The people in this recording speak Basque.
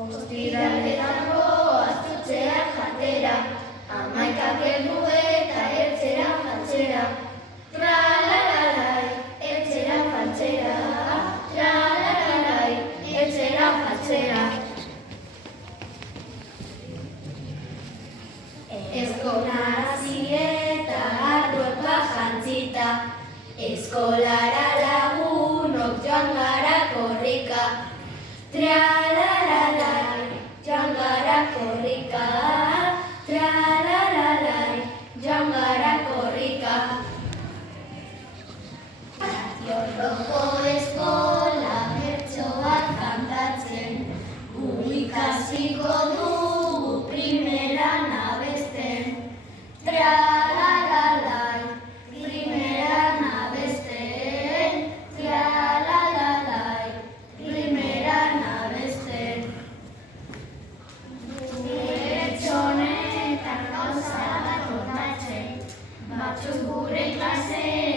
Ostiralerako astutxeak jatera, hamaikak heldu eta etxera faltsera. Tra-la-la-lai, etxera faltsera, tra-la-la-lai, etxera faltsera. Eskolara hasi eta arropak jantzita, eskolara lagunok joan gara korrika. Tra-la-la-lai, joan gara korrika, tra-la-la-lai, joan gara korrika. Jorroko eskola bertsoak kantatzen, gu ikasiko dugu primeran abesten. Tra-la-la-lai, primeran abesten, tra-la-la-lai, primeran abesten. Bertsonetan gauza bat kontatzen, batzuk gure klasean